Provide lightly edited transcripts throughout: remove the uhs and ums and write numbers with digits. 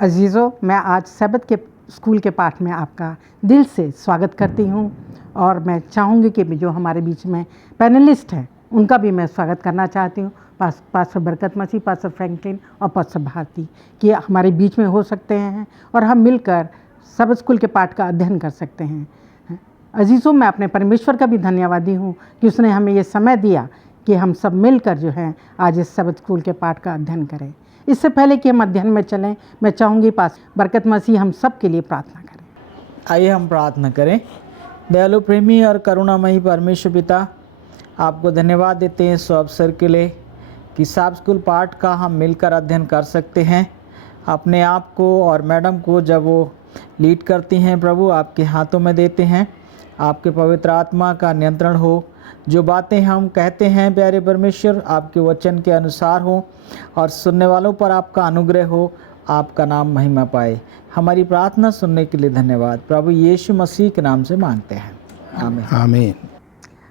अजीज़ों, मैं आज सब्त के स्कूल के पाठ में आपका दिल से स्वागत करती हूँ और मैं चाहूँगी कि जो हमारे बीच में पैनलिस्ट हैं उनका भी मैं स्वागत करना चाहती हूँ। पास्टर बरकत मसीह, पास्टर फ्रैंकलिन और पास्टर भारती कि हमारे बीच में हो सकते हैं और हम मिलकर सब्त स्कूल के पाठ का अध्ययन कर सकते हैं। अजीज़ों, मैं अपने परमेश्वर का भी धन्यवादी हूँ कि उसने हमें ये समय दिया कि हम सब मिलकर जो है आज इस सब्त स्कूल के पाठ का अध्ययन करें। इससे पहले कि हम अध्ययन में चलें, मैं चाहूँगी पास बरकत मसीह हम सब के लिए प्रार्थना करें। आइए हम प्रार्थना करें। दयालु प्रेमी और करुणामयी परमेश्वर पिता, आपको धन्यवाद देते हैं इस अवसर के लिए कि सब स्कूल पाठ का हम मिलकर अध्ययन कर सकते हैं। अपने आप को और मैडम को जब वो लीड करती हैं प्रभु, आपके हाथों में देते हैं। आपके पवित्र आत्मा का नियंत्रण हो, जो बातें हम कहते हैं प्यारे परमेश्वर आपके वचन के अनुसार हो और सुनने वालों पर आपका अनुग्रह हो, आपका नाम महिमा पाए। हमारी प्रार्थना सुनने के लिए धन्यवाद, प्रभु यीशु मसीह के नाम से मांगते हैं, आमीन। आमीन।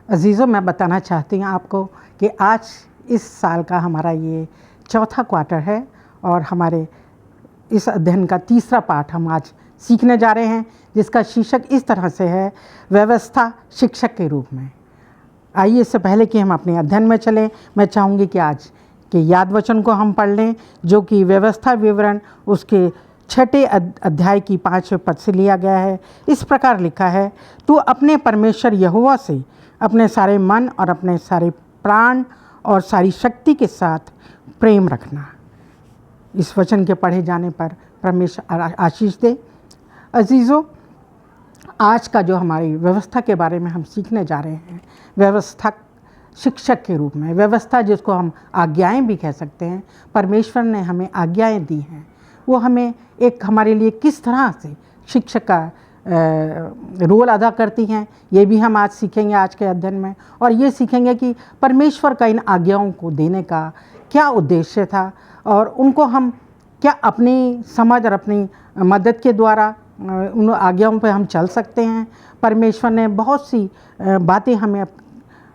अजीज़ों, मैं बताना चाहती हूँ आपको कि आज इस साल का हमारा ये चौथा क्वार्टर है और हमारे इस अध्ययन का तीसरा पाठ हम आज सीखने जा रहे हैं, जिसका शीर्षक इस तरह से है, व्यवस्था शिक्षक के रूप में। आइए, इससे पहले कि हम अपने अध्ययन में चलें, मैं चाहूँगी कि आज के याद वचन को हम पढ़ लें, जो कि व्यवस्था विवरण उसके 6 अध्याय की 5वें पद से लिया गया है। इस प्रकार लिखा है, तू अपने परमेश्वर यहोवा से अपने सारे मन और अपने सारे प्राण और सारी शक्ति के साथ प्रेम रखना। इस वचन के पढ़े जाने पर परमेश्वर आशीष दे। अजीज़ों, आज का जो हमारी व्यवस्था के बारे में हम सीखने जा रहे हैं, व्यवस्था शिक्षक के रूप में। व्यवस्था जिसको हम आज्ञाएं भी कह सकते हैं, परमेश्वर ने हमें आज्ञाएं दी हैं। वो हमें एक हमारे लिए किस तरह से शिक्षक का रोल अदा करती हैं, ये भी हम आज सीखेंगे आज के अध्ययन में। और ये सीखेंगे कि परमेश्वर का इन आज्ञाओं को देने का क्या उद्देश्य था और उनको हम क्या अपनी समझ और अपनी मदद के द्वारा उन आज्ञाओं पर हम चल सकते हैं। परमेश्वर ने बहुत सी बातें हमें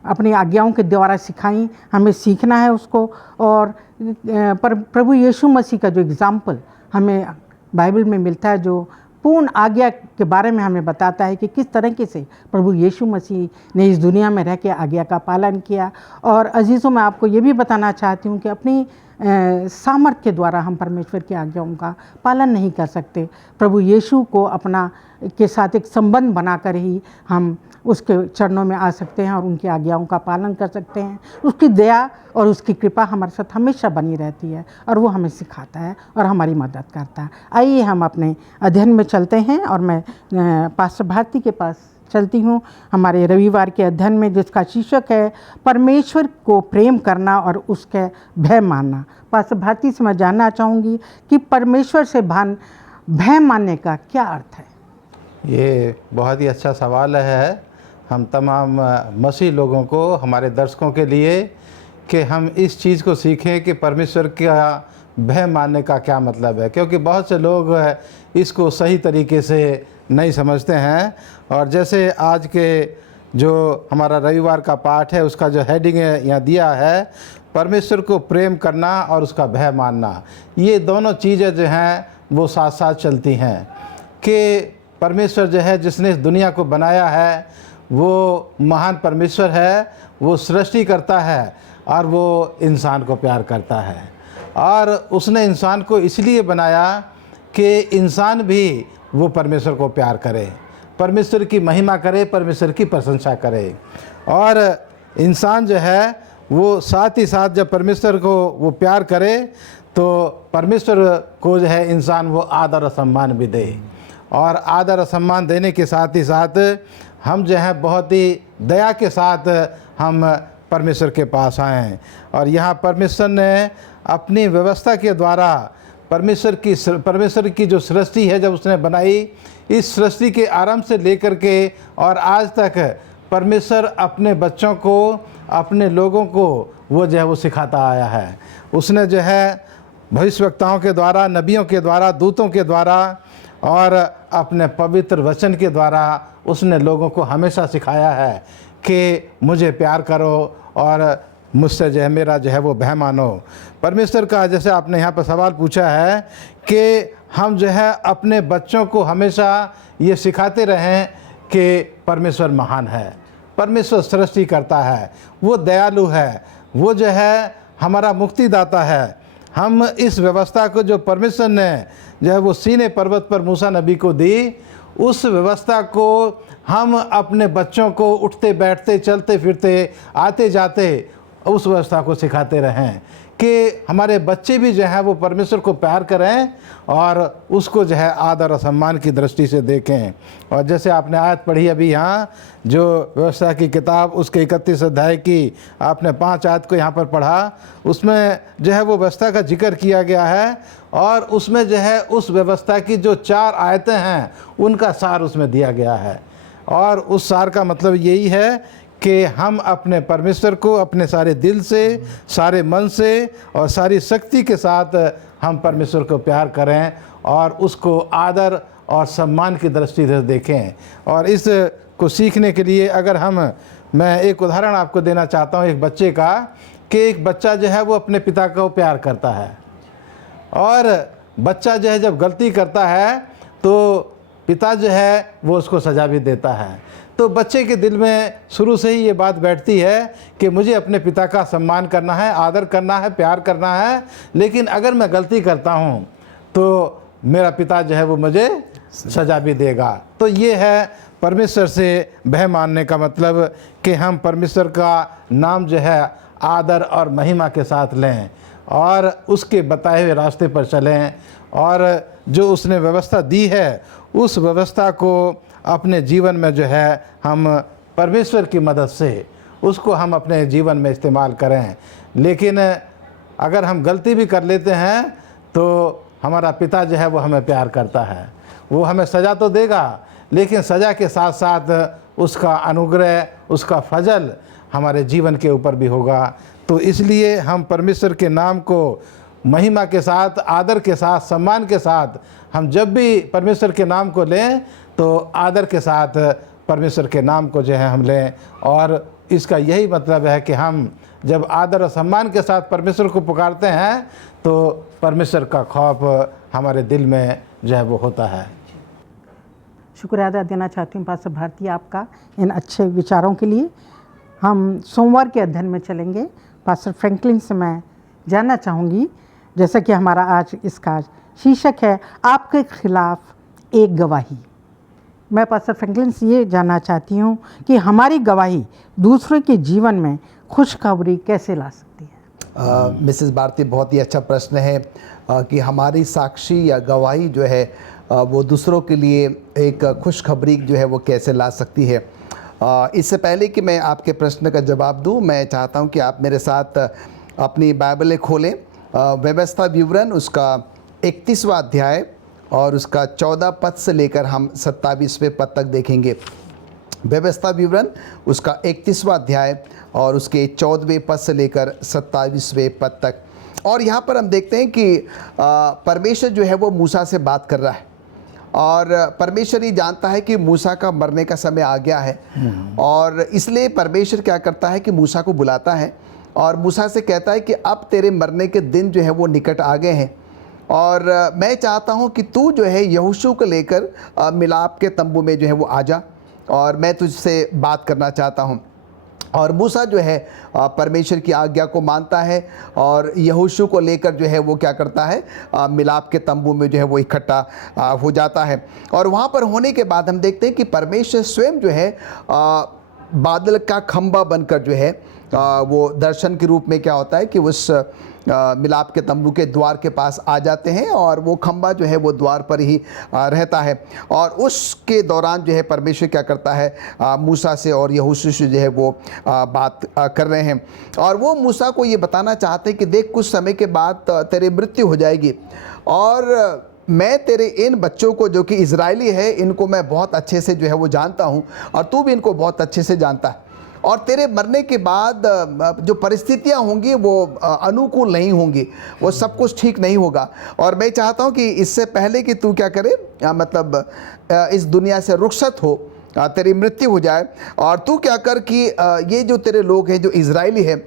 अपनी आज्ञाओं के द्वारा सिखाई, हमें सीखना है उसको। और प्रभु यीशु मसीह का जो एग्ज़ाम्पल हमें बाइबल में मिलता है, जो पूर्ण आज्ञा के बारे में हमें बताता है कि किस तरीके से प्रभु यीशु मसीह ने इस दुनिया में रह के आज्ञा का पालन किया। और अजीज़ों, मैं आपको ये भी बताना चाहती हूँ कि अपनी सामर्थ्य के द्वारा हम परमेश्वर की आज्ञाओं का पालन नहीं कर सकते। प्रभु यीशु को अपना के साथ एक संबंध बनाकर ही हम उसके चरणों में आ सकते हैं और उनकी आज्ञाओं का पालन कर सकते हैं। उसकी दया और उसकी कृपा हमारे साथ हमेशा बनी रहती है और वो हमें सिखाता है और हमारी मदद करता है। आइए हम अपने अध्ययन में चलते हैं और मैं पास्टर भारती के पास चलती हूँ हमारे रविवार के अध्ययन में, जिसका शीर्षक है परमेश्वर को प्रेम करना और उसके भय मानना। पास्टर भारती से मैं जानना चाहूँगी कि परमेश्वर से भय मानने का क्या अर्थ है। ये बहुत ही अच्छा सवाल है हम तमाम मसीह लोगों को, हमारे दर्शकों के लिए, कि हम इस चीज़ को सीखें कि परमेश्वर का भय मानने का क्या मतलब है, क्योंकि बहुत से लोग इसको सही तरीके से नहीं समझते हैं। और जैसे आज के जो हमारा रविवार का पाठ है, उसका जो हेडिंग है यहाँ दिया है, परमेश्वर को प्रेम करना और उसका भय मानना, ये दोनों चीज़ें जो हैं वो साथ साथ चलती हैं। कि परमेश्वर जो है, जिसने इस दुनिया को बनाया है, वो महान परमेश्वर है, वो सृष्टि करता है और वो इंसान को प्यार करता है। और उसने इंसान को इसलिए बनाया कि इंसान भी वो परमेश्वर को प्यार करे, परमेश्वर की महिमा करे, परमेश्वर की प्रशंसा करे। और इंसान जो है वो साथ ही साथ जब परमेश्वर को वो प्यार करे तो परमेश्वर को जो है इंसान वो आदर और सम्मान भी दे। और आदर और सम्मान देने के साथ ही साथ हम जो है बहुत ही दया के साथ हम परमेश्वर के पास आएँ। और यहाँ परमेश्वर ने अपनी व्यवस्था के द्वारा परमेश्वर की जो सृष्टि है, जब उसने बनाई, इस सृष्टि के आरंभ से लेकर के और आज तक परमेश्वर अपने बच्चों को, अपने लोगों को वो जो है वो सिखाता आया है। उसने जो है भविष्यवक्ताओं के द्वारा, नबियों के द्वारा, दूतों के द्वारा और अपने पवित्र वचन के द्वारा उसने लोगों को हमेशा सिखाया है कि मुझे प्यार करो और मुझसे जो है मेरा जो है वो भय मानो। परमेश्वर का, जैसे आपने यहाँ पर सवाल पूछा है कि हम जो है अपने बच्चों को हमेशा ये सिखाते रहें कि परमेश्वर महान है, परमेश्वर सृष्टि करता है, वो दयालु है, वो जो है हमारा मुक्तिदाता है। हम इस व्यवस्था को जो परमेश्वर ने जो है वो सीने पर्वत पर मूसा नबी को दी, उस व्यवस्था को हम अपने बच्चों को उठते बैठते चलते फिरते आते जाते उस व्यवस्था को सिखाते रहें कि हमारे बच्चे भी जो है वो परमेश्वर को प्यार करें और उसको जो है आदर और सम्मान की दृष्टि से देखें। और जैसे आपने आयत पढ़ी अभी यहाँ, जो व्यवस्था की किताब उसके 31 अध्याय की आपने 5 आयत को यहाँ पर पढ़ा, उसमें जो है वो व्यवस्था का जिक्र किया गया है और उसमें जो है उस व्यवस्था की जो 4 आयतें हैं उनका सार उसमें दिया गया है। और उस सार का मतलब यही है कि हम अपने परमेश्वर को अपने सारे दिल से, सारे मन से और सारी शक्ति के साथ हम परमेश्वर को प्यार करें और उसको आदर और सम्मान की दृष्टि से देखें। और इस को सीखने के लिए अगर मैं एक उदाहरण आपको देना चाहता हूँ एक बच्चे का, कि एक बच्चा जो है वो अपने पिता को प्यार करता है और बच्चा जो है जब गलती करता है तो पिता जो है वो उसको सज़ा भी देता है। तो बच्चे के दिल में शुरू से ही ये बात बैठती है कि मुझे अपने पिता का सम्मान करना है, आदर करना है, प्यार करना है, लेकिन अगर मैं गलती करता हूँ तो मेरा पिता जो है वो मुझे सज़ा भी देगा। तो ये है परमेश्वर से भय मानने का मतलब, कि हम परमेश्वर का नाम जो है आदर और महिमा के साथ लें और उसके बताए हुए रास्ते पर चलें और जो उसने व्यवस्था दी है उस व्यवस्था को अपने जीवन में जो है हम परमेश्वर की मदद से उसको हम अपने जीवन में इस्तेमाल करें। लेकिन अगर हम गलती भी कर लेते हैं तो हमारा पिता जो है वो हमें प्यार करता है, वो हमें सज़ा तो देगा लेकिन सज़ा के साथ साथ उसका अनुग्रह, उसका फजल हमारे जीवन के ऊपर भी होगा। तो इसलिए हम परमेश्वर के नाम को महिमा के साथ, आदर के साथ, सम्मान के साथ हम जब भी परमेश्वर के नाम को लें तो आदर के साथ परमेश्वर के नाम को जो है हम लें। और इसका यही मतलब है कि हम जब आदर और सम्मान के साथ परमेश्वर को पुकारते हैं तो परमेश्वर का खौफ हमारे दिल में जो है वो होता है। शुक्रिया अदा देना चाहती हूँ पास्टर भारती आपका इन अच्छे विचारों के लिए। हम सोमवार के अध्ययन में चलेंगे। पास्टर फ्रैंकलिन से मैं जानना चाहूँगी, जैसा कि हमारा आज इसका शीर्षक है आपके खिलाफ एक गवाही। मैं पास्टर फ्रैंकलिन से ये जानना चाहती हूँ कि हमारी गवाही दूसरों के जीवन में खुशखबरी कैसे ला सकती है। मिसेस भारती, बहुत ही अच्छा प्रश्न है कि हमारी साक्षी या गवाही जो है वो दूसरों के लिए एक खुशखबरी जो है वो कैसे ला सकती है। इससे पहले कि मैं आपके प्रश्न का जवाब दूं, मैं चाहता हूं कि आप मेरे साथ अपनी बाइबलें खोलें। व्यवस्था विवरण उसका 31वां अध्याय और उसका 14 पद से लेकर हम 27वें पद तक देखेंगे। व्यवस्था विवरण उसका 31वां अध्याय और उसके 14वें पद से लेकर 27वें पद तक। और यहाँ पर हम देखते हैं कि परमेश्वर जो है वो मूसा से बात कर रहा है और परमेश्वर ये जानता है कि मूसा का मरने का समय आ गया है और इसलिए परमेश्वर क्या करता है कि मूसा को बुलाता है और मूसा से कहता है कि अब तेरे मरने के दिन जो है वो निकट आ गए हैं और मैं चाहता हूँ कि तू जो है यहोशू को लेकर मिलाप के तंबू में जो है वो आ जा और मैं तुझसे बात करना चाहता हूँ। और मूसा जो है परमेश्वर की आज्ञा को मानता है और यहोशू को लेकर जो है वो क्या करता है, मिलाप के तंबू में जो है वो इकट्ठा हो जाता है। और वहाँ पर होने के बाद हम देखते हैं कि परमेश्वर स्वयं जो है बादल का खंबा बनकर जो है वो दर्शन के रूप में क्या होता है कि उस मिलाप के तंबू के द्वार के पास आ जाते हैं और वो खंबा जो है वो द्वार पर ही रहता है। और उसके दौरान जो है परमेश्वर क्या करता है, मूसा से और यहोशू से जो है वो बात कर रहे हैं और वो मूसा को ये बताना चाहते हैं कि देख कुछ समय के बाद तेरी मृत्यु हो जाएगी और मैं तेरे इन बच्चों को जो कि इजरायली है इनको मैं बहुत अच्छे से जो है वो जानता हूँ और तू भी इनको बहुत अच्छे से जानता है और तेरे मरने के बाद जो परिस्थितियाँ होंगी वो अनुकूल नहीं होंगी, वो सब कुछ ठीक नहीं होगा। और मैं चाहता हूँ कि इससे पहले कि तू क्या करे, मतलब इस दुनिया से रुखसत हो तेरी मृत्यु हो जाए। और तू क्या कर कि ये जो तेरे लोग हैं जो इजरायली हैं,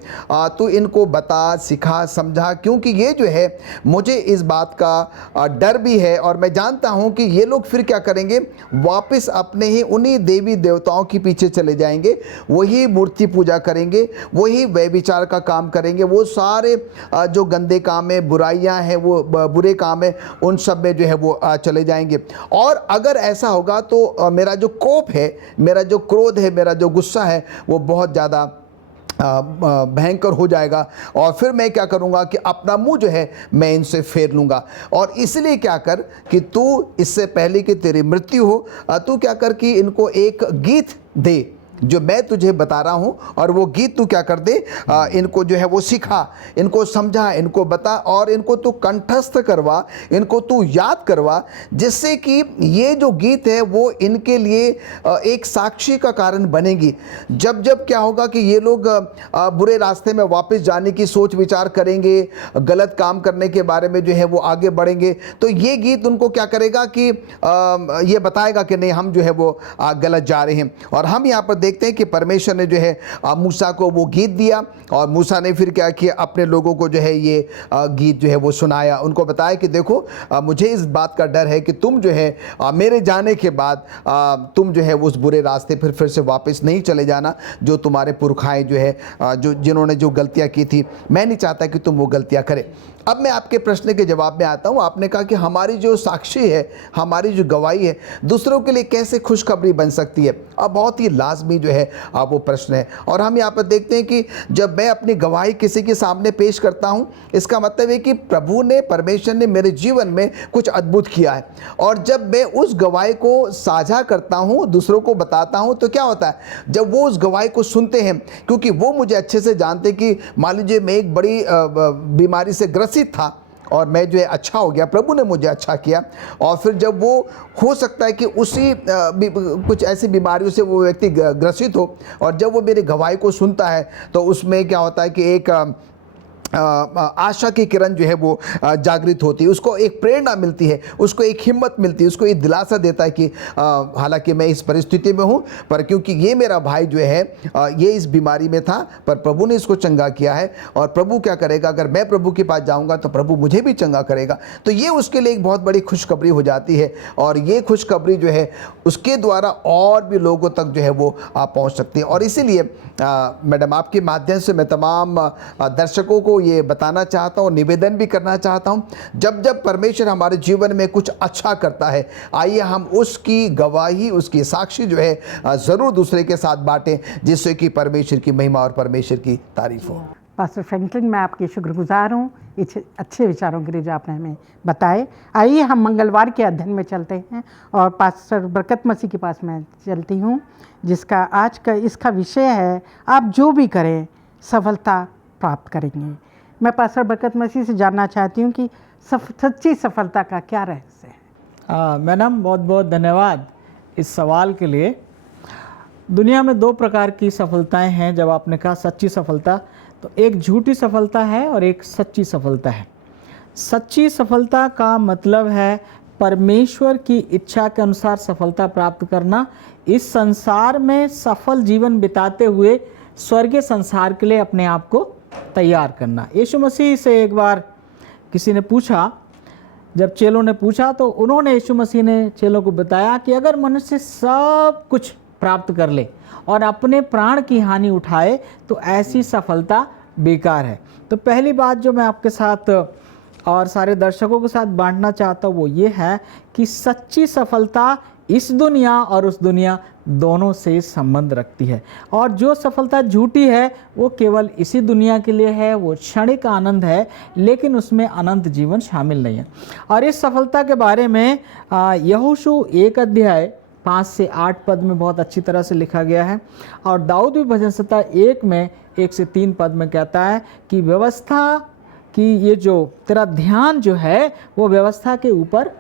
तू इनको बता, सिखा, समझा, क्योंकि ये जो है मुझे इस बात का डर भी है और मैं जानता हूँ कि ये लोग फिर क्या करेंगे, वापस अपने ही उन्हीं देवी देवताओं के पीछे चले जाएंगे, वही मूर्ति पूजा करेंगे, वही व्यभिचार का काम करेंगे, वो सारे जो गंदे काम है, बुराइयां हैं, वो बुरे काम है, उन सब में जो है वो चले जाएंगे। और अगर ऐसा होगा तो मेरा जो कोप है, मेरा जो क्रोध है, मेरा जो गुस्सा है, वो बहुत ज़्यादा भयंकर हो जाएगा। और फिर मैं क्या करूँगा कि अपना मुंह जो है मैं इनसे फेर लूँगा। और इसलिए क्या कर कि तू इससे पहले कि तेरी मृत्यु हो, तू क्या कर कि इनको एक गीत दे जो मैं तुझे बता रहा हूँ, और वो गीत तू क्या कर दे, इनको जो है वो सिखा, इनको समझा, इनको बता, और इनको तू कंठस्थ करवा, इनको तू याद करवा, जिससे कि ये जो गीत है वो इनके लिए एक साक्षी का कारण बनेगी। जब जब क्या होगा कि ये लोग बुरे रास्ते में वापस जाने की सोच विचार करेंगे, गलत काम करने के बारे में जो है वो आगे बढ़ेंगे, तो ये गीत उनको क्या करेगा कि ये बताएगा कि नहीं, हम जो है वो गलत जा रहे हैं। और हम यहाँ पर देखते हैं कि परमेश्वर ने जो है मूसा को वो गीत दिया, और मूसा ने फिर क्या किया, अपने लोगों को जो है ये गीत जो है वो सुनाया, उनको बताया कि देखो मुझे इस बात का डर है कि तुम जो है मेरे जाने के बाद तुम जो है उस बुरे रास्ते फिर से वापस नहीं चले जाना, जो तुम्हारे पुरखाएं जो है जो जिन्होंने जो गलतियां की थी, मैं नहीं चाहता कि तुम वो गलतियां करें। अब मैं आपके प्रश्न के जवाब में आता हूँ। आपने कहा कि हमारी जो साक्षी है, हमारी जो गवाही है, दूसरों के लिए कैसे खुशखबरी बन सकती है। अब बहुत ही लाजमी जो है वो प्रश्न है। और हम यहाँ पर देखते हैं कि जब मैं अपनी गवाही किसी के सामने पेश करता हूँ, इसका मतलब है कि प्रभु ने, परमेश्वर ने मेरे जीवन में कुछ अद्भुत किया है। और जब मैं उस गवाही को साझा करता हूँ, दूसरों को बताता हूँ, तो क्या होता है, जब वो उस गवाही को सुनते हैं, क्योंकि वो मुझे अच्छे से जानते कि मान लीजिए मैं एक बड़ी बीमारी से ग्रसित था और मैं जो है अच्छा हो गया, प्रभु ने मुझे अच्छा किया, और फिर जब वो हो सकता है कि उसी कुछ ऐसी बीमारियों से वो व्यक्ति ग्रसित हो, और जब वो मेरी गवाही को सुनता है तो उसमें क्या होता है कि एक आशा की किरण जो है वो जागृत होती है, उसको एक प्रेरणा मिलती है, उसको एक हिम्मत मिलती है, उसको एक दिलासा देता है कि हालांकि मैं इस परिस्थिति में हूँ, पर क्योंकि ये मेरा भाई जो है ये इस बीमारी में था, पर प्रभु ने इसको चंगा किया है, और प्रभु क्या करेगा, अगर मैं प्रभु के पास जाऊँगा तो प्रभु मुझे भी चंगा करेगा। तो ये उसके लिए एक बहुत बड़ी खुशखबरी हो जाती है, और ये खुशखबरी जो है उसके द्वारा और भी लोगों तक जो है वो पहुँच सकती है। और इसीलिए मैडम, आपके माध्यम से मैं तमाम दर्शकों को ये बताना चाहता हूँ, निवेदन भी करना चाहता हूँ, जब जब परमेश्वर हमारे जीवन में कुछ अच्छा करता है, आइए हम उसकी गवाही, उसकी साक्षी जो है ज़रूर दूसरे के साथ बांटें, जिससे कि परमेश्वर की महिमा और परमेश्वर की तारीफ हो। पास्टर फ्रैंकलिन, मैं आपकी शुक्रगुजार हूँ इस अच्छे विचारों के लिए जो आपने हमें बताए। आइए हम मंगलवार के अध्ययन में चलते हैं, और पास्टर बरकत मसीह के पास मैं चलती हूँ, जिसका आज का इसका विषय है, आप जो भी करें सफलता प्राप्त करेंगे। मैं पास्टर बरकत मसीह से जानना चाहती हूँ कि सच्ची सफलता का क्या रहस्य है। मैडम, बहुत बहुत धन्यवाद इस सवाल के लिए। दुनिया में दो प्रकार की सफलताएं हैं। जब आपने कहा सच्ची सफलता, तो एक झूठी सफलता है और एक सच्ची सफलता है। सच्ची सफलता का मतलब है परमेश्वर की इच्छा के अनुसार सफलता प्राप्त करना, इस संसार में सफल जीवन बिताते हुए स्वर्गीय संसार के लिए अपने आप को तैयार करना। यीशु मसीह से एक बार किसी ने पूछा, जब चेलों ने पूछा, तो उन्होंने, यीशु मसीह ने चेलों को बताया कि अगर मनुष्य सब कुछ प्राप्त कर ले और अपने प्राण की हानि उठाए तो ऐसी सफलता बेकार है। तो पहली बात जो मैं आपके साथ और सारे दर्शकों के साथ बांटना चाहता हूँ वो ये है कि सच्ची सफलता इस दुनिया और उस दुनिया दोनों से संबंध रखती है, और जो सफलता झूठी है वो केवल इसी दुनिया के लिए है, वो क्षणिक आनंद है, लेकिन उसमें अनंत जीवन शामिल नहीं है। और इस सफलता के बारे में यहोशू 1 अध्याय 5 से 8 पद में बहुत अच्छी तरह से लिखा गया है, और दाऊद भी भजन संहिता 1 में 1 से 3 पद में कहता है कि व्यवस्था की ये जो तेरा ध्यान जो है वो व्यवस्था के ऊपर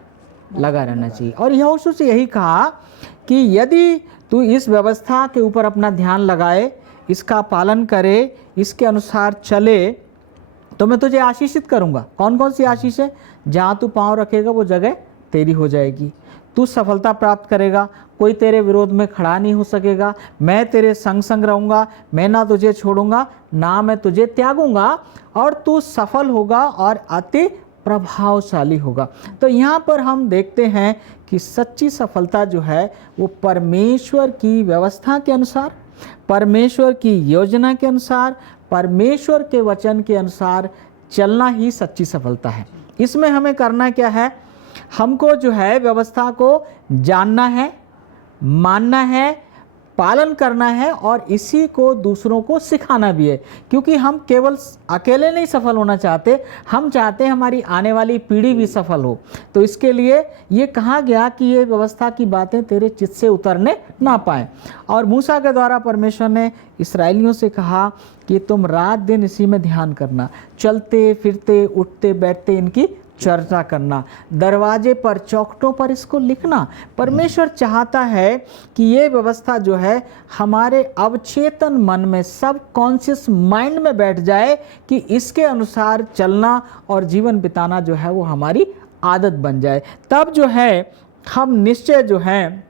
लगा रहना चाहिए। और यहोशू से यही कहा कि यदि तू इस व्यवस्था के ऊपर अपना ध्यान लगाए, इसका पालन करे, इसके अनुसार चले, तो मैं तुझे आशीषित करूंगा। कौन कौन सी आशीष है? जहाँ तू पाँव रखेगा वो जगह तेरी हो जाएगी, तू सफलता प्राप्त करेगा, कोई तेरे विरोध में खड़ा नहीं हो सकेगा, मैं तेरे संग संग रहूँगा, मैं ना तुझे छोड़ूंगा ना मैं तुझे त्यागूंगा, और तू सफल होगा और अति प्रभावशाली होगा। तो यहाँ पर हम देखते हैं कि सच्ची सफलता जो है वो परमेश्वर की व्यवस्था के अनुसार, परमेश्वर की योजना के अनुसार, परमेश्वर के वचन के अनुसार चलना ही सच्ची सफलता है। इसमें हमें करना क्या है, हमको जो है व्यवस्था को जानना है, मानना है, पालन करना है और इसी को दूसरों को सिखाना भी है, क्योंकि हम केवल अकेले नहीं सफल होना चाहते, हम चाहते हैं हमारी आने वाली पीढ़ी भी सफल हो। तो इसके लिए ये कहा गया कि ये व्यवस्था की बातें तेरे चित्त से उतरने ना पाए। और मूसा के द्वारा परमेश्वर ने इस्राएलियों से कहा कि तुम रात दिन इसी में ध्यान करना, चलते फिरते उठते बैठते इनकी चर्चा करना, दरवाजे पर चौखटों पर इसको लिखना। परमेश्वर चाहता है कि ये व्यवस्था जो है हमारे अवचेतन मन में, सब कॉन्शियस माइंड में बैठ जाए कि इसके अनुसार चलना और जीवन बिताना जो है वो हमारी आदत बन जाए। तब जो है हम निश्चय जो है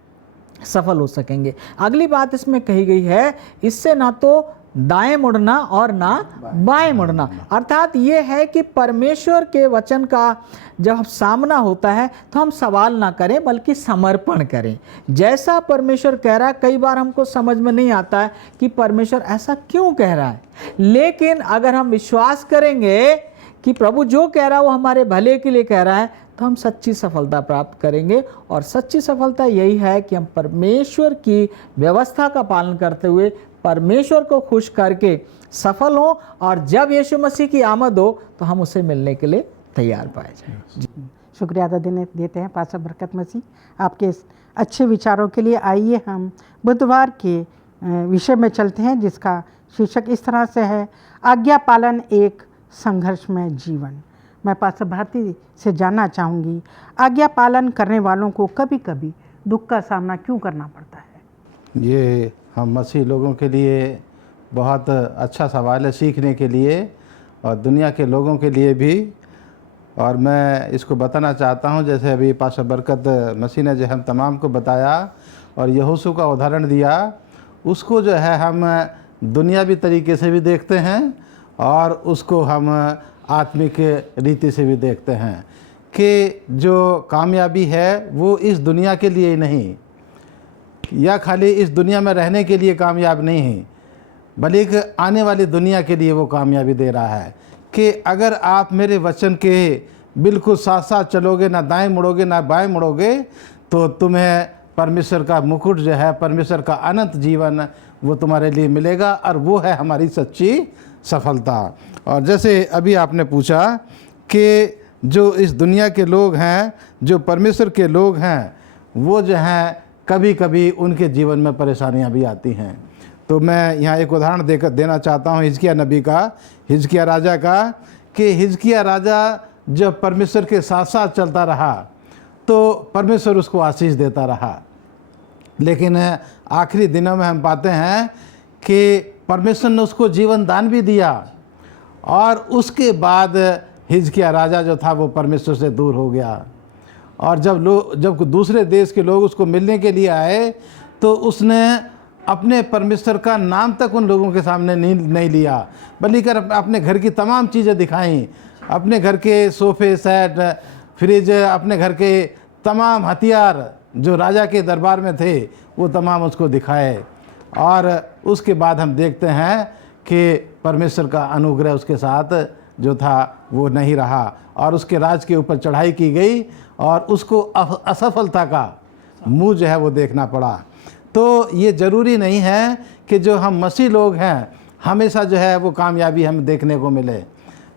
सफल हो सकेंगे। अगली बात इसमें कही गई है, इससे ना तो दाएं मुड़ना और ना बाएं मुड़ना। अर्थात ये है कि परमेश्वर के वचन का जब सामना होता है तो हम सवाल ना करें बल्कि समर्पण करें। जैसा परमेश्वर कह रहा है, कई बार हमको समझ में नहीं आता है कि परमेश्वर ऐसा क्यों कह रहा है, लेकिन अगर हम विश्वास करेंगे कि प्रभु जो कह रहा है वो हमारे भले के लिए कह रहा है, तो हम सच्ची सफलता प्राप्त करेंगे। और सच्ची सफलता यही है कि हम परमेश्वर की व्यवस्था का पालन करते हुए परमेश्वर को खुश करके सफल हों, और जब यीशु मसीह की आमद हो तो हम उसे मिलने के लिए तैयार पाए जाएं। शुक्रिया अदा देते हैं पास्टर बरकत मसीह आपके इस अच्छे विचारों के लिए। आइए हम बुधवार के विषय में चलते हैं, जिसका शीर्षक इस तरह से है, आज्ञा पालन एक संघर्षमय जीवन। मैं पास्टर भारती से जानना चाहूँगी, आज्ञा पालन करने वालों को कभी कभी दुख का सामना क्यों करना पड़ता है? ये हम मसीह लोगों के लिए बहुत अच्छा सवाल है, सीखने के लिए और दुनिया के लोगों के लिए भी। और मैं इसको बताना चाहता हूँ, जैसे अभी पास्टर बरकत मसीह ने जो हम तमाम को बताया और यहोशू का उदाहरण दिया, उसको जो है हम दुनियावी तरीके से भी देखते हैं और उसको हम आत्मिक रीति से भी देखते हैं कि जो कामयाबी है वो इस दुनिया के लिए ही नहीं, या खाली इस दुनिया में रहने के लिए कामयाब नहीं है, बल्कि आने वाली दुनिया के लिए वो कामयाबी दे रहा है कि अगर आप मेरे वचन के बिल्कुल साथ साथ चलोगे, ना दाएं मुड़ोगे ना बाएं मुड़ोगे, तो तुम्हें परमेश्वर का मुकुट जो है, परमेश्वर का अनंत जीवन वो तुम्हारे लिए मिलेगा, और वो है हमारी सच्ची सफलता। और जैसे अभी आपने पूछा कि जो इस दुनिया के लोग हैं, जो परमेश्वर के लोग हैं, वो जो हैं कभी कभी उनके जीवन में परेशानियां भी आती हैं। तो मैं यहाँ एक उदाहरण देना चाहता हूँ हिजकिया नबी का, हिजकिया राजा का, कि हिजकिया राजा जब परमेश्वर के साथ साथ चलता रहा तो परमेश्वर उसको आशीष देता रहा, लेकिन आखिरी दिनों में हम पाते हैं कि परमेश्वर ने उसको जीवन दान भी दिया, और उसके बाद हिजकिया राजा जो था वो परमेश्वर से दूर हो गया। और जब दूसरे देश के लोग उसको मिलने के लिए आए तो उसने अपने परमेश्वर का नाम तक उन लोगों के सामने नहीं लिया, बल्कि अपने घर की तमाम चीज़ें दिखाई, अपने घर के सोफ़े सेट, फ्रिज, अपने घर के तमाम हथियार जो राजा के दरबार में थे वो तमाम उसको दिखाए। और उसके बाद हम देखते हैं कि परमेश्वर का अनुग्रह उसके साथ जो था वो नहीं रहा, और उसके राज के ऊपर चढ़ाई की गई और उसको असफलता का मुंह जो है वो देखना पड़ा। तो ये ज़रूरी नहीं है कि जो हम मसीह लोग हैं हमेशा जो है वो कामयाबी हमें देखने को मिले,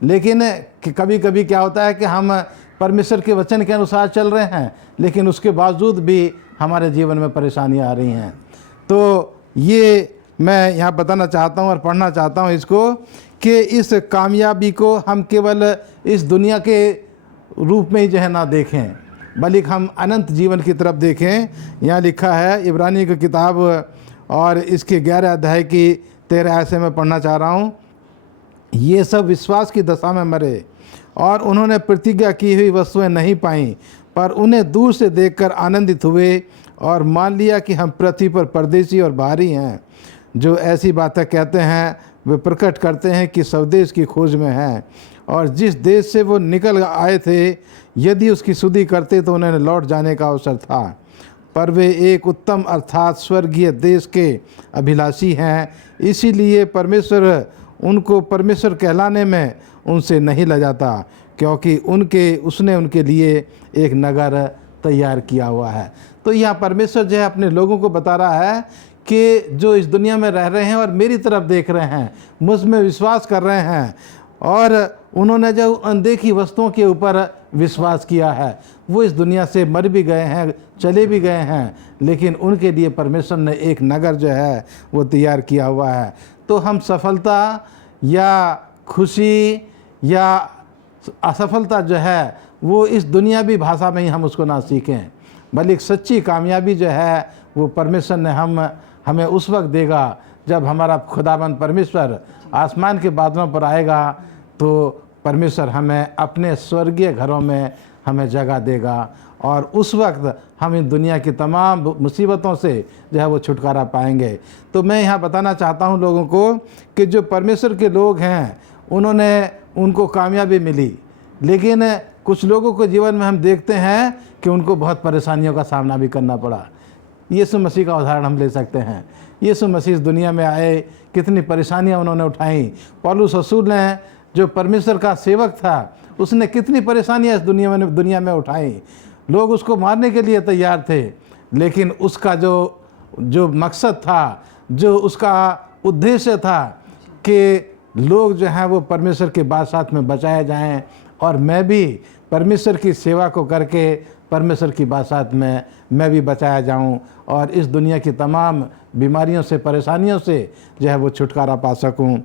लेकिन कभी कभी क्या होता है कि हम परमेश्वर के वचन के अनुसार चल रहे हैं, लेकिन उसके बावजूद भी हमारे जीवन में परेशानियां आ रही हैं। तो ये मैं यहाँ बताना चाहता हूँ और पढ़ना चाहता हूँ इसको, कि इस कामयाबी को हम केवल इस दुनिया के रूप में ही जो है ना देखें, बल्कि हम अनंत जीवन की तरफ देखें। यहाँ लिखा है इब्रानी की किताब और इसके 11 अध्याय की 13 आयत से मैं पढ़ना चाह रहा हूँ। ये सब विश्वास की दशा में मरे और उन्होंने प्रतिज्ञा की हुई वस्तुएं नहीं पाईं, पर उन्हें दूर से देखकर आनंदित हुए और मान लिया कि हम पृथ्वी पर परदेशी और बाहरी हैं। जो ऐसी बातें कहते हैं वे प्रकट करते हैं कि स्वदेश की खोज में हैं, और जिस देश से वो निकल आए थे यदि उसकी सुधि करते तो उन्हें लौट जाने का अवसर था। पर वे एक उत्तम अर्थात स्वर्गीय देश के अभिलाषी हैं, इसीलिए परमेश्वर उनको परमेश्वर कहलाने में उनसे नहीं लजाता, क्योंकि उसने उनके लिए एक नगर तैयार किया हुआ है। तो यहाँ परमेश्वर जो है अपने लोगों को बता रहा है कि जो इस दुनिया में रह रहे हैं और मेरी तरफ देख रहे हैं, मुझ में विश्वास कर रहे हैं, और उन्होंने जो अनदेखी वस्तुओं के ऊपर विश्वास किया है, वो इस दुनिया से मर भी गए हैं, चले भी गए हैं, लेकिन उनके लिए परमेश्वर ने एक नगर जो है वो तैयार किया हुआ है। तो हम सफलता या खुशी या असफलता जो है वो इस दुनियावी भाषा में ही हम उसको ना सीखें, बल्कि सच्ची कामयाबी जो है वो परमेश्वर ने हमें उस वक्त देगा जब हमारा खुदाबंद परमेश्वर आसमान के बादलों पर आएगा, तो परमेश्वर हमें अपने स्वर्गीय घरों में हमें जगह देगा, और उस वक्त हम इन दुनिया की तमाम मुसीबतों से जो है वो छुटकारा पाएंगे। तो मैं यहाँ बताना चाहता हूँ लोगों को कि जो परमेश्वर के लोग हैं उनको कामयाबी मिली, लेकिन कुछ लोगों को जीवन में हम देखते हैं कि उनको बहुत परेशानियों का सामना भी करना पड़ा। यीशु मसीह का उदाहरण हम ले सकते हैं। यीशु मसीह इस दुनिया में आए, कितनी परेशानियां उन्होंने उठाई। पौलुस रसूल ने जो परमेश्वर का सेवक था, उसने कितनी परेशानियां इस दुनिया में उठाई। लोग उसको मारने के लिए तैयार थे, लेकिन उसका जो मकसद था, जो उसका उद्देश्य था कि लोग जो हैं वो परमेश्वर के बादशाहत में बचाए जाएं, और मैं भी परमेश्वर की सेवा को करके परमेश्वर की बादशाहत में मैं भी बचाया जाऊं, और इस दुनिया की तमाम बीमारियों से, परेशानियों से जो है वो छुटकारा पा सकूं।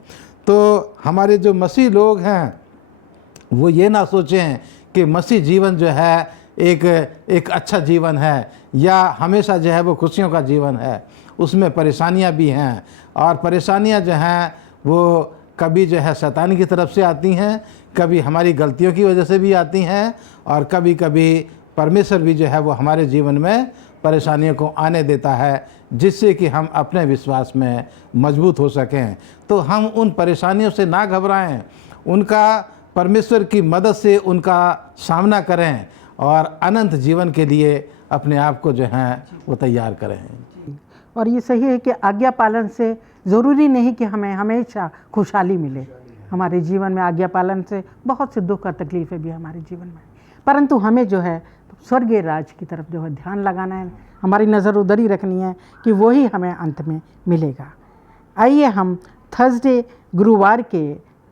तो हमारे जो मसीह लोग हैं वो ये ना सोचें कि मसीह जीवन जो है एक अच्छा जीवन है, या हमेशा जो है वो खुशियों का जीवन है। उसमें परेशानियां भी हैं, और परेशानियां जो हैं वो कभी जो है शैतान की तरफ से आती हैं, कभी हमारी गलतियों की वजह से भी आती हैं, और कभी कभी परमेश्वर भी जो है वो हमारे जीवन में परेशानियों को आने देता है, जिससे कि हम अपने विश्वास में मजबूत हो सकें। तो हम उन परेशानियों से ना घबराएं, उनका परमेश्वर की मदद से उनका सामना करें, और अनंत जीवन के लिए अपने आप को जो है वो तैयार करें। और ये सही है कि आज्ञा पालन से ज़रूरी नहीं कि हमें हमेशा खुशहाली मिले। हमारे जीवन में आज्ञा पालन से बहुत से दुख और तकलीफ़ें भी हमारे जीवन में, परंतु हमें जो है स्वर्गीय राज की तरफ जो है ध्यान लगाना है, हमारी नज़र उधर ही रखनी है कि वही हमें अंत में मिलेगा। आइए हम थर्सडे गुरुवार के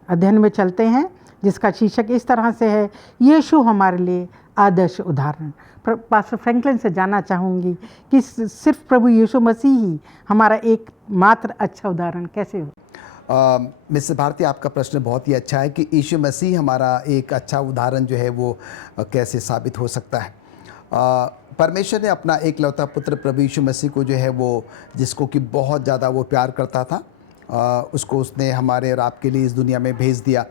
अध्ययन में चलते हैं, जिसका शीर्षक इस तरह से है, यीशु हमारे लिए आदर्श उदाहरण। पास्टर फ्रैंकलिन से जानना चाहूँगी कि सिर्फ प्रभु यीशु मसीह ही हमारा एकमात्र अच्छा उदाहरण कैसे हो। मिस्टर भारती, आपका प्रश्न बहुत ही अच्छा है कि यीशु मसीह हमारा एक अच्छा उदाहरण जो है वो कैसे साबित हो सकता है। परमेश्वर ने अपना एकलौता पुत्र प्रभु यीशु मसीह को जो है वो, जिसको कि बहुत ज़्यादा वो प्यार करता था, उसको उसने हमारे और आपके लिए इस दुनिया में भेज दिया।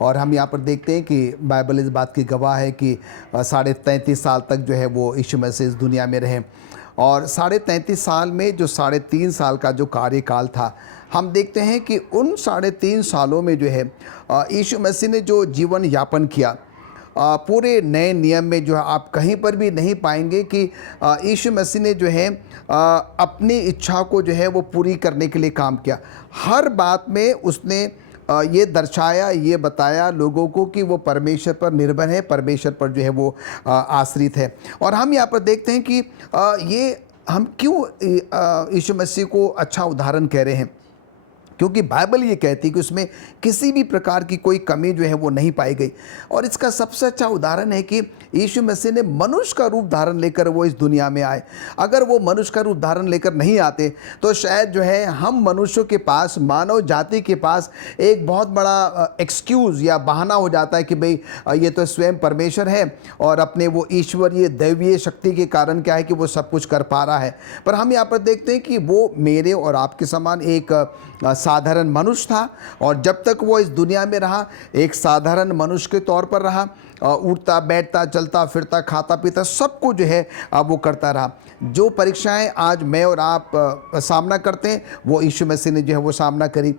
और हम यहाँ पर देखते हैं कि बाइबल इस बात की गवाह है कि 33.5 साल तक जो है वो यीशु मसीह इस दुनिया में रहे, और 33.5 साल में जो 3.5 साल का जो कार्यकाल था, हम देखते हैं कि उन 3.5 सालों में जो है यीशु मसीह ने जो जीवन यापन किया, पूरे नए नियम में जो है आप कहीं पर भी नहीं पाएंगे कि यीशु मसीह ने जो है अपनी इच्छा को जो है वो पूरी करने के लिए काम किया। हर बात में उसने ये दर्शाया, ये बताया लोगों को कि वो परमेश्वर पर निर्भर है, परमेश्वर पर जो है वो आश्रित है। और हम यहाँ पर देखते हैं कि ये हम क्यों यीशु मसीह को अच्छा उदाहरण कह रहे हैं, क्योंकि बाइबल ये कहती है कि उसमें किसी भी प्रकार की कोई कमी जो है वो नहीं पाई गई। और इसका सबसे अच्छा उदाहरण है कि यीशु मसीह ने मनुष्य का रूप धारण लेकर वो इस दुनिया में आए। अगर वो मनुष्य का रूप धारण लेकर नहीं आते तो शायद जो है हम मनुष्यों के पास, मानव जाति के पास एक बहुत बड़ा एक्सक्यूज़ या बहाना हो जाता है कि भाई ये तो स्वयं परमेश्वर है और अपने वो ईश्वरीय दैवीय शक्ति के कारण क्या है कि वो सब कुछ कर पा रहा है। पर हम यहाँ पर देखते हैं कि वो मेरे और आपके समान एक साधारण मनुष्य था और जब तक वो इस दुनिया में रहा एक साधारण मनुष्य के तौर पर रहा। उठता बैठता चलता फिरता खाता पीता सब कुछ जो है वो करता रहा। जो परीक्षाएं आज मैं और आप सामना करते हैं वो यीशु मसीह ने जो है वो सामना करी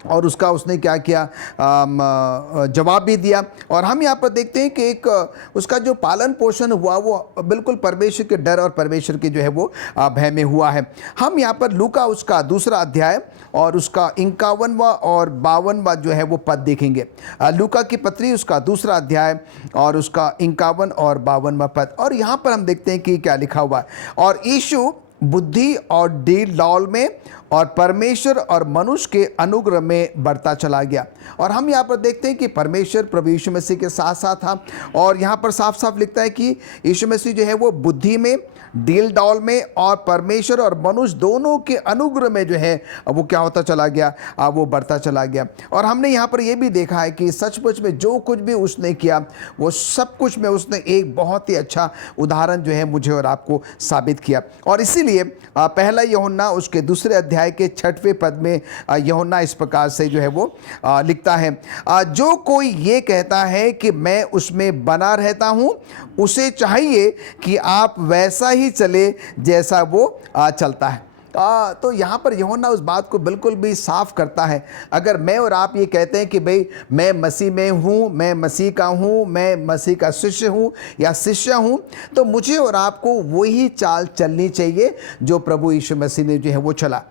और उसका उसने क्या किया, जवाब भी दिया। और हम यहाँ पर देखते हैं कि एक उसका जो पालन पोषण हुआ वो बिल्कुल परमेश्वर के डर और परमेश्वर के जो है वो भय में हुआ है। हम यहाँ पर लूका उसका 2 अध्याय और उसका 51वां और 52वां जो है वो पद देखेंगे। लूका की पत्री उसका 2 अध्याय और उसका 51 और 52वां पद। और यहाँ पर हम देखते हैं कि क्या लिखा हुआ है। और यीशु बुद्धि और डील लौल में और परमेश्वर और मनुष्य के अनुग्रह में बढ़ता चला गया। और हम यहाँ पर देखते हैं कि परमेश्वर प्रभु यीशु मसीह के साथ साथ था। और यहाँ पर साफ साफ लिखता है कि यीशु मसीह जो है वो बुद्धि में, डील डॉल में और परमेश्वर और मनुष्य दोनों के अनुग्रह में जो है वो क्या होता चला गया, वो बढ़ता चला गया। और हमने यहाँ पर ये भी देखा है कि सचमुच में जो कुछ भी उसने किया वो सब कुछ में उसने एक बहुत ही अच्छा उदाहरण जो है मुझे और आपको साबित किया। और इसीलिए पहला यूहन्ना उसके 2 अध्याय के 6वें पद में यूहन्ना इस प्रकार से जो है वो लिखता है, जो कोई ये कहता है कि मैं उसमें बना रहता हूँ उसे चाहिए कि आप वैसा ही चले जैसा वो चलता है। तो यहाँ पर यूहन्ना उस बात को बिल्कुल भी साफ करता है। अगर मैं और आप ये कहते हैं कि भाई मैं मसीह में हूँ, मैं मसीह का हूँ, मैं मसीह का शिष्य हूँ या शिष्य हूँ, तो मुझे और आपको वही चाल चलनी चाहिए जो प्रभु यीशु मसीह ने जो है वो चला।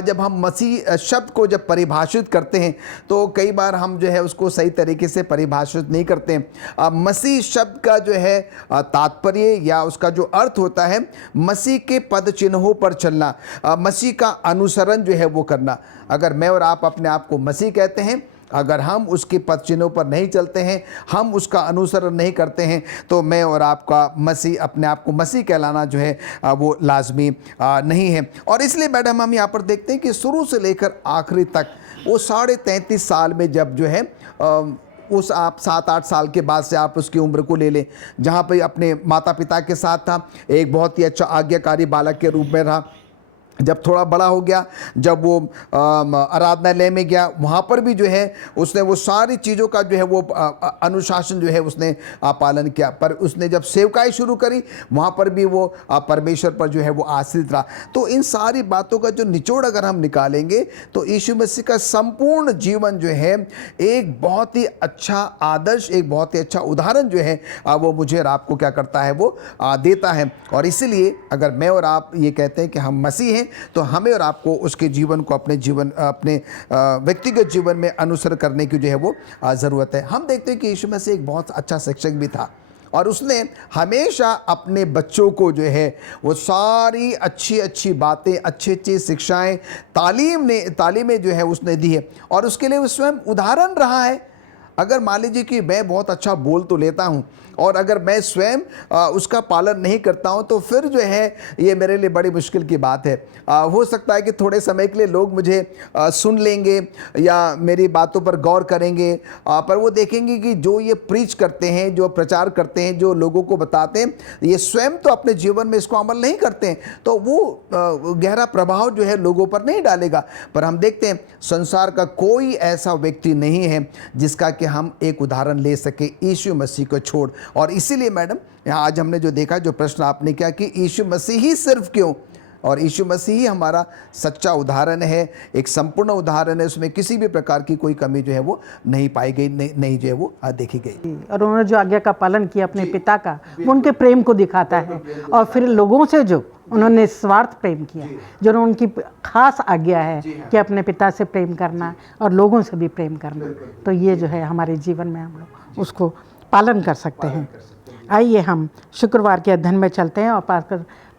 जब हम मसीह शब्द को जब परिभाषित करते हैं तो कई बार हम जो है उसको सही तरीके से परिभाषित नहीं करते हैं। मसीह शब्द का जो है तात्पर्य या उसका जो अर्थ होता है मसीह के पद चिन्हों पर चलना, मसीह का अनुसरण जो है वो करना। अगर मैं और आप अपने आप को मसीह कहते हैं, अगर हम उसके पद चिन्हों पर नहीं चलते हैं, हम उसका अनुसरण नहीं करते हैं, तो मैं और आपका मसीह अपने आप को मसीह कहलाना जो है वो लाजमी नहीं है। और इसलिए मैडम हम यहाँ पर देखते हैं कि शुरू से लेकर आखिरी तक वो 33.5 साल में जब जो है उस आप 7-8 साल के बाद से आप उसकी उम्र को ले लें, जहाँ पर अपने माता पिता के साथ था, एक बहुत ही अच्छा आज्ञाकारी बालक के रूप में रहा। जब थोड़ा बड़ा हो गया, जब वो आराधनालय में गया, वहाँ पर भी जो है उसने वो सारी चीज़ों का जो है वो अनुशासन जो है उसने पालन किया। पर उसने जब सेवकाई शुरू करी वहाँ पर भी वो परमेश्वर पर जो है वो आश्रित रहा। तो इन सारी बातों का जो निचोड़ अगर हम निकालेंगे तो यीशु मसीह का संपूर्ण जीवन जो है एक बहुत ही अच्छा आदर्श, एक बहुत ही अच्छा उदाहरण जो है वो मुझे और आपको क्या करता है वो देता है। और इसीलिए अगर मैं और आप ये कहते हैं कि हम मसीह हैं तो हमें और आपको उसके जीवन को अपने व्यक्तिगत जीवन में अनुसरण करने की जो है वो ज़रूरत है। हम देखते हैं कि यीशु मसीह एक बहुत अच्छा शिक्षक भी था और उसने हमेशा अपने बच्चों को जो है वो सारी अच्छी अच्छी बातें, अच्छी अच्छी शिक्षाएं, तालीमें जो है उसने दी है और उसके लिए वो स्वयं उदाहरण रहा है। अगर मान लीजिए कि मैं बहुत अच्छा बोल तो लेता हूँ और अगर मैं स्वयं उसका पालन नहीं करता हूँ तो फिर जो है ये मेरे लिए बड़ी मुश्किल की बात है। हो सकता है कि थोड़े समय के लिए लोग मुझे सुन लेंगे या मेरी बातों पर गौर करेंगे, पर वो देखेंगे कि जो ये प्रीच करते हैं, जो प्रचार करते हैं, जो लोगों को बताते हैं, ये स्वयं तो अपने जीवन में इसको अमल नहीं करते हैं, तो वो गहरा प्रभाव जो है लोगों पर नहीं डालेगा। पर हम देखते हैं संसार का कोई ऐसा व्यक्ति नहीं है जिसका कि हम एक उदाहरण ले सके यीशु मसीह को छोड़। और इसीलिए मैडम यहाँ आज हमने जो देखा, जो प्रश्न आपने किया कि यीशु मसीह ही सिर्फ क्यों, और यीशु मसीह ही हमारा सच्चा उदाहरण है, एक संपूर्ण उदाहरण है, उसमें किसी भी प्रकार की कोई कमी जो है वो नहीं पाई गई, नहीं जो है वो देखी गई। और उन्होंने जो आज्ञा का पालन किया अपने पिता का, वो उनके प्रेम को दिखाता है। और फिर लोगों से जो उन्होंने स्वार्थ प्रेम किया, जो उनकी खास आज्ञा है कि अपने पिता से प्रेम करना और लोगों से भी प्रेम करना, तो ये जो है हमारे जीवन में हम लोग उसको पालन कर सकते हैं। आइए हम शुक्रवार के अध्ययन में चलते हैं और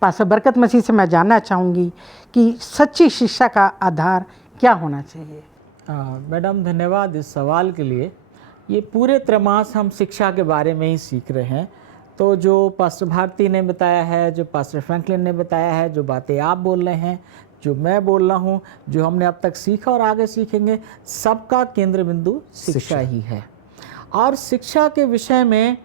पास्टर बरकत मसीह से मैं जानना चाहूँगी कि सच्ची शिक्षा का आधार क्या होना चाहिए। मैडम धन्यवाद इस सवाल के लिए। ये पूरे त्रैमास हम शिक्षा के बारे में ही सीख रहे हैं। तो जो पास्टर भारती ने बताया है, जो पास्टर फ्रैंकलिन ने बताया है, जो बातें आप बोल रहे हैं, जो मैं बोल रहा हूँ, जो हमने अब तक सीखा और आगे सीखेंगे, सबका केंद्र बिंदु शिक्षा ही है। और शिक्षा के विषय में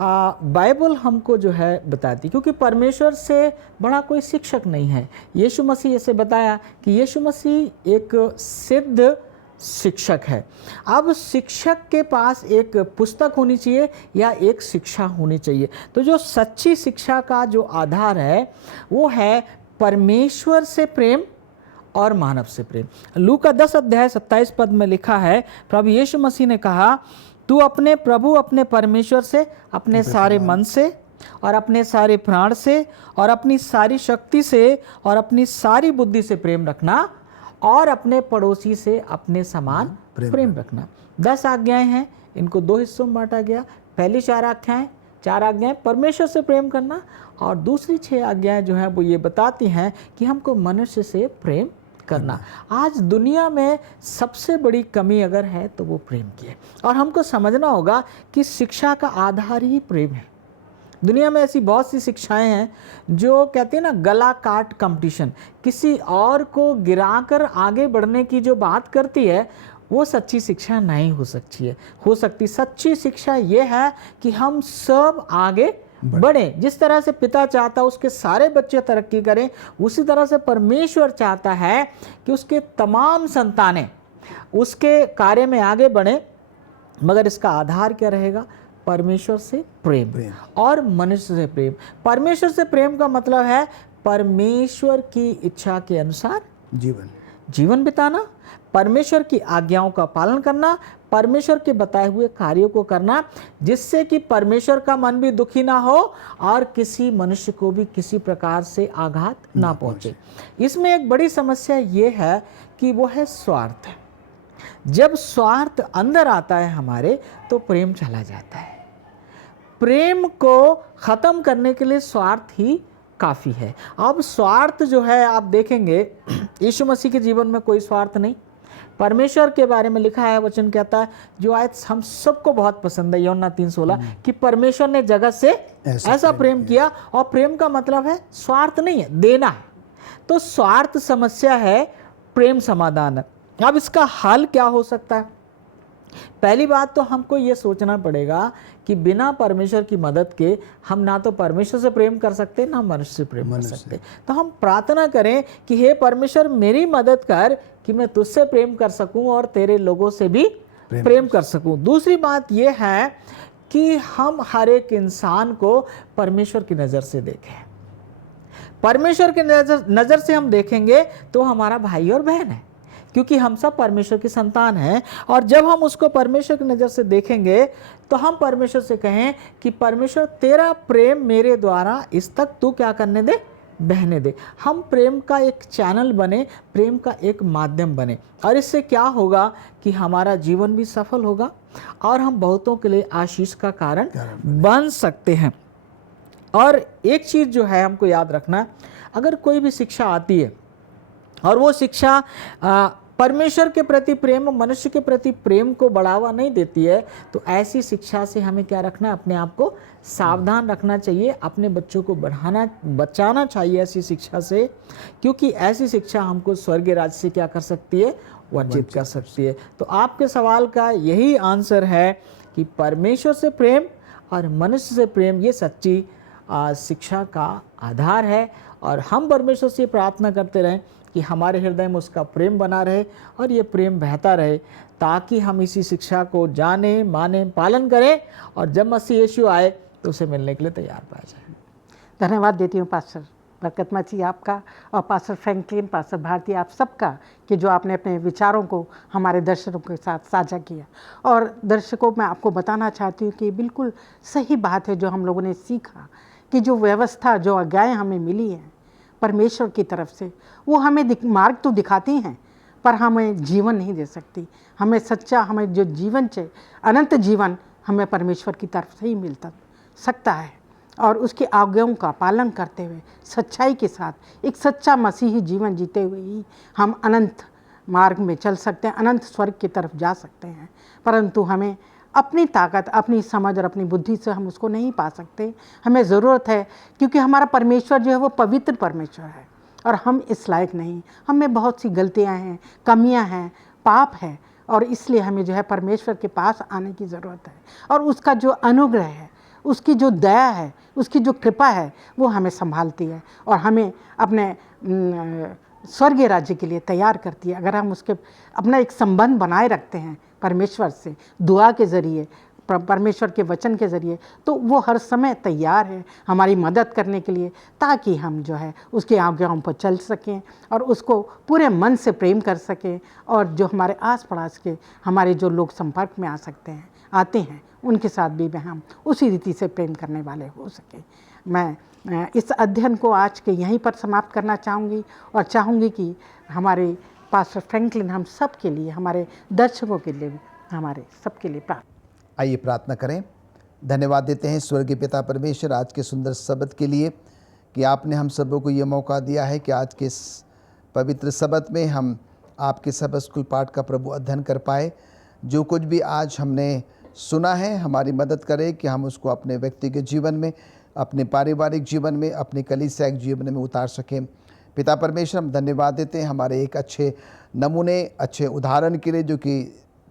बाइबल हमको जो है बताती, क्योंकि परमेश्वर से बड़ा कोई शिक्षक नहीं है। यीशु मसीह ऐसे बताया कि यीशु मसीह एक सिद्ध शिक्षक है। अब शिक्षक के पास एक पुस्तक होनी चाहिए या एक शिक्षा होनी चाहिए। तो जो सच्ची शिक्षा का जो आधार है वो है परमेश्वर से प्रेम और मानव से प्रेम। लूका 10 अध्याय 27 पद में लिखा है, प्रभु यीशु मसीह ने कहा, तू अपने प्रभु अपने परमेश्वर से अपने सारे मन से और अपने सारे प्राण से और अपनी सारी शक्ति से और अपनी सारी बुद्धि से प्रेम रखना और अपने पड़ोसी से अपने समान प्रेम रखना। 10 आज्ञाएं हैं, इनको 2 हिस्सों में बांटा गया। पहली 4 आज्ञाएं परमेश्वर से प्रेम करना, और दूसरी 6 आज्ञाएं जो हैं वो ये बताती हैं कि हमको मनुष्य से प्रेम करना। आज दुनिया में सबसे बड़ी कमी अगर है तो वो प्रेम की है, और हमको समझना होगा कि शिक्षा का आधार ही प्रेम है। दुनिया में ऐसी बहुत सी शिक्षाएं हैं जो कहते हैं ना गला काट कंपटीशन, किसी और को गिराकर आगे बढ़ने की जो बात करती है वो सच्ची शिक्षा नहीं हो सकती। सच्ची शिक्षा ये है कि हम सब आगे बढ़े। जिस तरह से पिता चाहता है उसके सारे बच्चे तरक्की करें, उसी तरह से परमेश्वर चाहता है कि उसके तमाम संतानें उसके कार्य में आगे बढ़ें। मगर इसका आधार क्या रहेगा? परमेश्वर से प्रेम और मनुष्य से प्रेम। परमेश्वर से प्रेम का मतलब है परमेश्वर की इच्छा के अनुसार जीवन बिताना, परमेश्वर की आज्ञाओं का पालन करना, परमेश्वर के बताए हुए कार्यों को करना, जिससे कि परमेश्वर का मन भी दुखी ना हो और किसी मनुष्य को भी किसी प्रकार से आघात ना पहुंचे। इसमें एक बड़ी समस्या ये है कि वो है स्वार्थ। जब स्वार्थ अंदर आता है हमारे तो प्रेम चला जाता है। प्रेम को खत्म करने के लिए स्वार्थ ही काफ़ी है। अब स्वार्थ जो है आप देखेंगे यीशु मसीह के जीवन में कोई स्वार्थ नहीं। परमेश्वर के बारे में लिखा है, वचन कहता है, जो आयत हम सबको बहुत पसंद है, यूहन्ना 3:16, कि परमेश्वर ने जगत से ऐसा प्रेम किया। और प्रेम का मतलब है स्वार्थ नहीं है, देना है। तो स्वार्थ समस्या है, प्रेम समाधान है। अब इसका हल क्या हो सकता है? पहली बात तो हमको ये सोचना पड़ेगा कि बिना परमेश्वर की मदद के हम ना तो परमेश्वर से प्रेम कर सकते ना मनुष्य से प्रेम कर सकते। तो हम प्रार्थना करें कि हे परमेश्वर मेरी मदद कर कि मैं तुझसे प्रेम कर सकूं और तेरे लोगों से भी प्रेम कर सकूं। दूसरी बात यह है कि हम हर एक इंसान को परमेश्वर की नज़र से देखें। परमेश्वर की नज़र से हम देखेंगे तो हमारा भाई और बहन है, क्योंकि हम सब परमेश्वर की संतान हैं। और जब हम उसको परमेश्वर की नज़र से देखेंगे तो हम परमेश्वर से कहें कि परमेश्वर तेरा प्रेम मेरे द्वारा इस तक तू क्या करने दे, बहने दे। हम प्रेम का एक चैनल बने, प्रेम का एक माध्यम बने, और इससे क्या होगा कि हमारा जीवन भी सफल होगा और हम बहुतों के लिए आशीष का कारण बन सकते हैं। और एक चीज़ जो है हमको याद रखना, अगर कोई भी शिक्षा आती है और वो शिक्षा परमेश्वर के प्रति प्रेम और मनुष्य के प्रति प्रेम को बढ़ावा नहीं देती है, तो ऐसी शिक्षा से हमें क्या रखना है? अपने आप को सावधान रखना चाहिए। अपने बच्चों को बचाना चाहिए ऐसी शिक्षा से, क्योंकि ऐसी शिक्षा हमको स्वर्गीय राज्य से क्या कर सकती है? वंचित कर सकती है। तो आपके सवाल का यही आंसर है कि परमेश्वर से प्रेम और मनुष्य से प्रेम ये सच्ची शिक्षा का आधार है। और हम परमेश्वर से प्रार्थना करते रहें कि हमारे हृदय में उसका प्रेम बना रहे और ये प्रेम बहता रहे, ताकि हम इसी शिक्षा को जाने, माने, पालन करें और जब मसीह यीशु आए तो उसे मिलने के लिए तैयार पाया जाए। धन्यवाद देती हूँ पास्टर बरकतमत जी आपका, और पास्टर फ्रैंकलिन, पास्टर भारती, आप सबका कि जो आपने अपने विचारों को हमारे दर्शकों के साथ साझा किया। और दर्शकों, मैं आपको बताना चाहती हूँ कि बिल्कुल सही बात है जो हम लोगों ने सीखा, कि जो व्यवस्था, जो आज्ञाएँ हमें मिली हैं परमेश्वर की तरफ से, वो हमें मार्ग तो दिखाती हैं पर हमें जीवन नहीं दे सकती। हमें सच्चा, हमें जो जीवन चाहिए, अनंत जीवन, हमें परमेश्वर की तरफ से ही मिलता सकता है। और उसकी आज्ञाओं का पालन करते हुए, सच्चाई के साथ, एक सच्चा मसीही जीवन जीते हुए ही हम अनंत मार्ग में चल सकते हैं, अनंत स्वर्ग की तरफ जा सकते हैं। परंतु हमें अपनी ताकत, अपनी समझ और अपनी बुद्धि से हम उसको नहीं पा सकते। हमें ज़रूरत है, क्योंकि हमारा परमेश्वर जो है वो पवित्र परमेश्वर है और हम इस लायक नहीं। हमें बहुत सी गलतियां हैं, कमियां हैं, पाप है, और इसलिए हमें जो है परमेश्वर के पास आने की ज़रूरत है। और उसका जो अनुग्रह है उसकी जो दया है, उसकी जो कृपा है, वो हमें संभालती है और हमें अपने स्वर्गीय राज्य के लिए तैयार करती है। अगर हम उसके अपना एक संबंध बनाए रखते हैं परमेश्वर से, दुआ के ज़रिए, परमेश्वर के वचन के ज़रिए, तो वो हर समय तैयार है हमारी मदद करने के लिए, ताकि हम जो है उसकी आज्ञाओं पर चल सकें और उसको पूरे मन से प्रेम कर सकें, और जो हमारे आस पड़ोस के हमारे जो लोग संपर्क में आ सकते हैं, आते हैं, उनके साथ भी हम उसी रीति से प्रेम करने वाले हो सकें। मैं इस अध्ययन को आज के यहीं पर समाप्त करना चाहूँगी और चाहूँगी कि हमारे पास्टर फ्रैंकलिन हम सब के लिए, हमारे दर्शकों के लिए, हमारे सबके लिए प्रार्थना। आइए प्रार्थना करें। धन्यवाद देते हैं स्वर्गीय पिता परमेश्वर आज के सुंदर शब्द के लिए कि आपने हम सबों को ये मौका दिया है कि आज के इस पवित्र शब्द में हम आपके सब स्कूल पाठ का प्रभु अध्ययन कर पाए। जो कुछ भी आज हमने सुना है, हमारी मदद करे कि हम उसको अपने व्यक्तिगत जीवन में, अपने पारिवारिक जीवन में, अपने कलीसिया जीवन में उतार सकें। पिता परमेश्वर, हम धन्यवाद देते हैं हमारे एक अच्छे नमूने, अच्छे उदाहरण के लिए, जो कि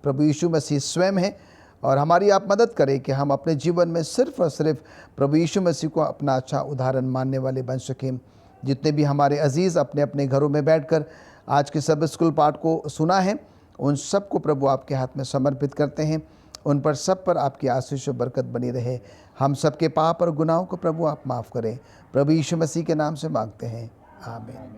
प्रभु यीशु मसीह स्वयं है। और हमारी आप मदद करें कि हम अपने जीवन में सिर्फ और सिर्फ प्रभु यीशु मसीह को अपना अच्छा उदाहरण मानने वाले बन सकें। जितने भी हमारे अजीज़ अपने अपने घरों में बैठकर आज के सब स्कूल पाठ को सुना है, उन सब को प्रभु आपके हाथ में समर्पित करते हैं। उन पर सब पर आपकी आशीष और बरकत बनी रहे। हम सबके पाप और गुनाहों को प्रभु आप माफ़ करें। प्रभु यीशु मसीह के नाम से मांगते हैं, आमीन।